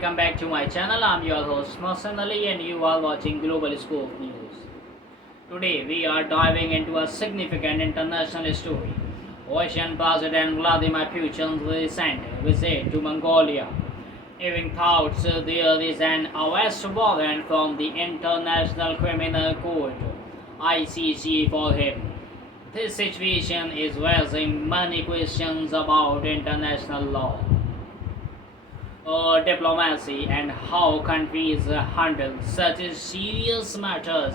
welcome back to my channel. I'm your host Mohsen Ali and you are watching Global Scope News. Today we are diving into a significant international story. Russian President Vladimir Putin's recent visit to Mongolia. Even thoughts there is an arrest warrant from the International Criminal Court ICC for him. This situation is raising many questions about international law, diplomacy, and how countries handle such serious matters.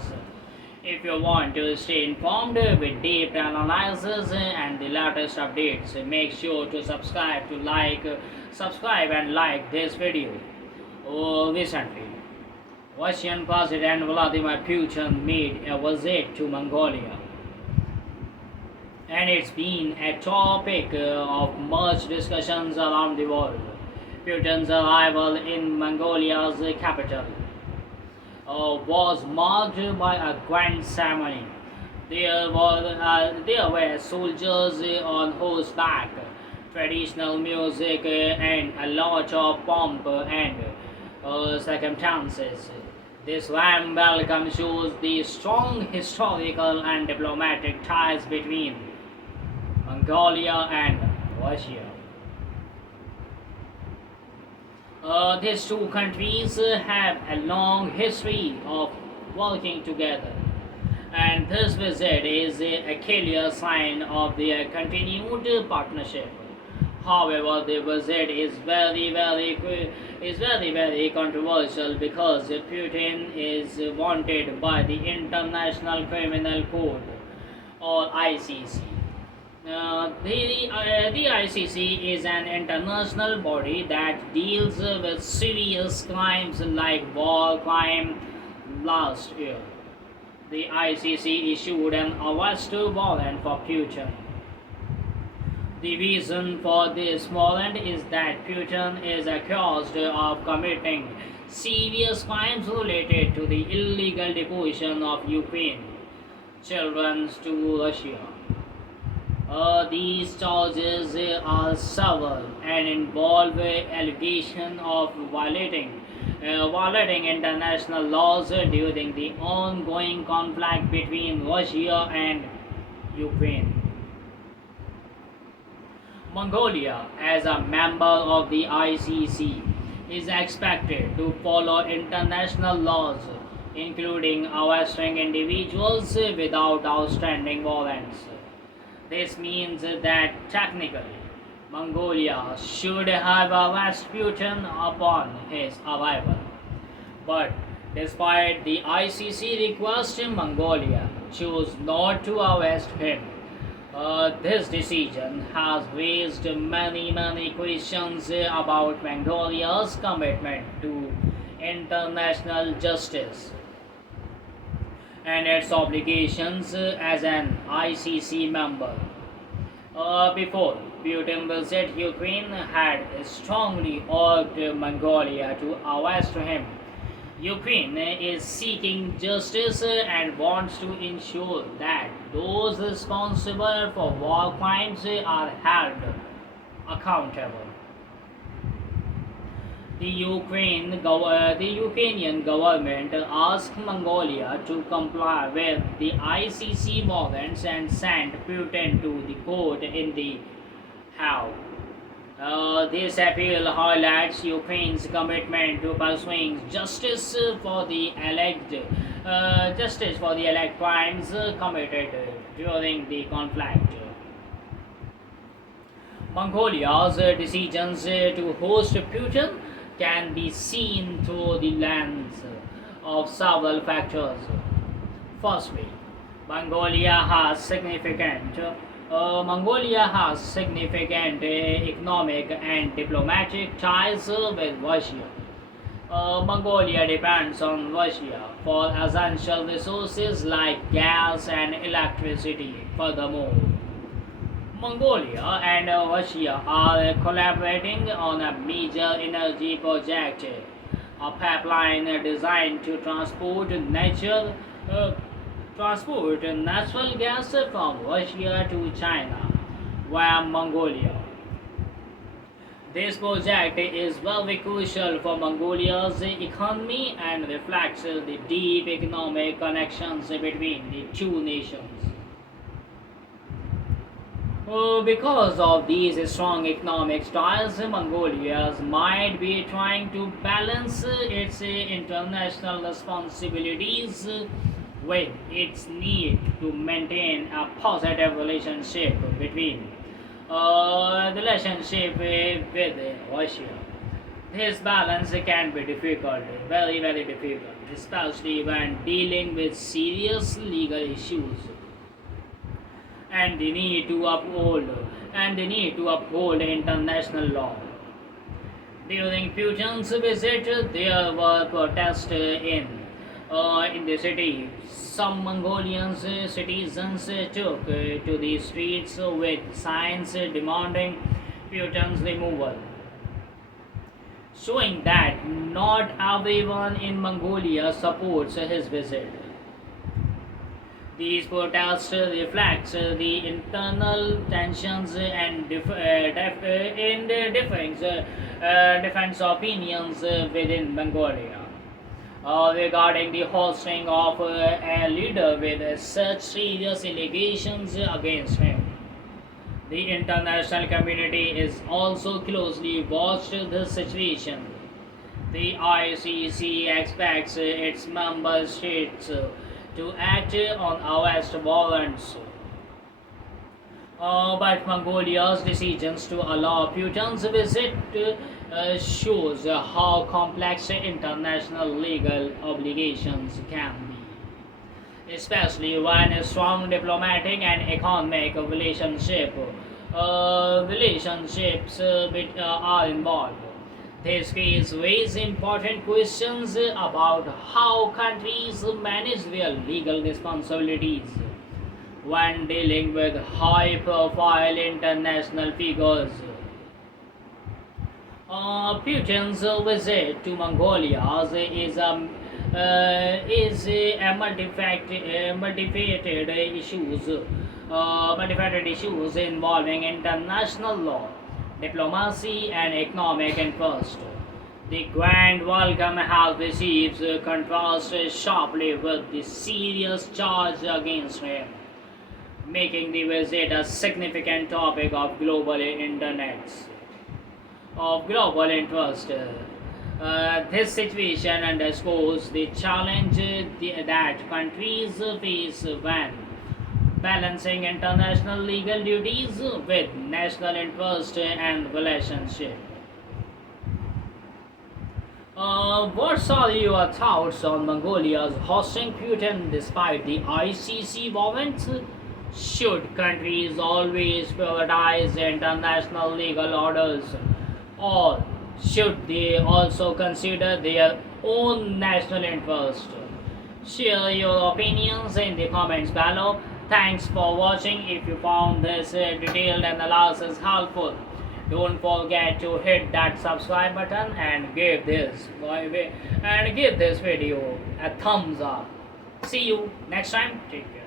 If you want to stay informed with deep analysis and the latest updates, make sure to subscribe and like this video. Recently, Russian President Vladimir Putin made a visit to Mongolia, and it's been a topic of much discussions around the world. Putin's arrival in Mongolia's capital was marked by a grand ceremony. There were soldiers on horseback, traditional music, and a lot of pomp and circumstances. This warm welcome shows the strong historical and diplomatic ties between Mongolia and Russia. These two countries have a long history of working together, and this visit is a clear sign of their continued partnership. However, the visit is very controversial because Putin is wanted by the International Criminal Court or ICC. The ICC is an international body that deals with serious crimes like war crime. Last year, the ICC issued an arrest warrant for Putin. The reason for this warrant is that Putin is accused of committing serious crimes related to the illegal deportation of Ukraine children to Russia. These charges are several and involve allegation of violating international laws during the ongoing conflict between Russia and Ukraine. Mongolia, as a member of the ICC, is expected to follow international laws, including arresting individuals without outstanding warrants. This means that technically, Mongolia should have arrested Putin upon his arrival. But despite the ICC request, Mongolia chose not to arrest him. This decision has raised many questions about Mongolia's commitment to international justice and its obligations as an ICC member. Before Putin visit Ukraine had strongly urged Mongolia to arrest him. Ukraine is seeking justice and wants to ensure that those responsible for war crimes are held accountable. The Ukrainian government asked Mongolia to comply with the ICC warrants and send Putin to the court in The Hague. This appeal highlights Ukraine's commitment to pursuing justice for the alleged crimes committed during the conflict. Mongolia's decisions to host Putin can be seen through the lens of several factors. Firstly, Mongolia has significant economic and diplomatic ties with Russia. Mongolia depends on Russia for essential resources like gas and electricity. Furthermore, Mongolia and Russia are collaborating on a major energy project, a pipeline designed to transport natural gas from Russia to China via Mongolia. This project is very crucial for Mongolia's economy and reflects the deep economic connections between the two nations. Because of these strong economic ties, Mongolia might be trying to balance its international responsibilities with its need to maintain a positive relationship with Russia. This balance can be difficult, very, very difficult, especially when dealing with serious legal issues and the need to uphold international law. During Putin's visit, there were protests in the city. Some Mongolian citizens took to the streets with signs demanding Putin's removal, showing that not everyone in Mongolia supports his visit. These protests reflect the internal tensions and in the defense opinions within Mongolia regarding the hosting of a leader with such serious allegations against him. The international community is also closely watched this situation. The ICC expects its member states to act on arrest warrants. But Mongolia's decisions to allow Putin's visit shows how complex international legal obligations can be, especially when a strong diplomatic and economic relationships are involved. This case raises important questions about how countries manage their legal responsibilities when dealing with high profile international figures. Putin's visit to Mongolia is a multifaceted issues involving international law, diplomacy, and economic interest. The grand welcome has received contrast sharply with the serious charge against him, making the visit a significant topic of global interest. This situation underscores the challenge that countries face when balancing international legal duties with national interest and relationship. What are your thoughts on Mongolia's hosting Putin despite the ICC warrants? Should countries always prioritize international legal orders, or should they also consider their own national interest? Share your opinions in the comments below. Thanks for watching. If you found this detailed analysis helpful, don't forget to hit that subscribe button and give this video a thumbs up. See you next time. Take care.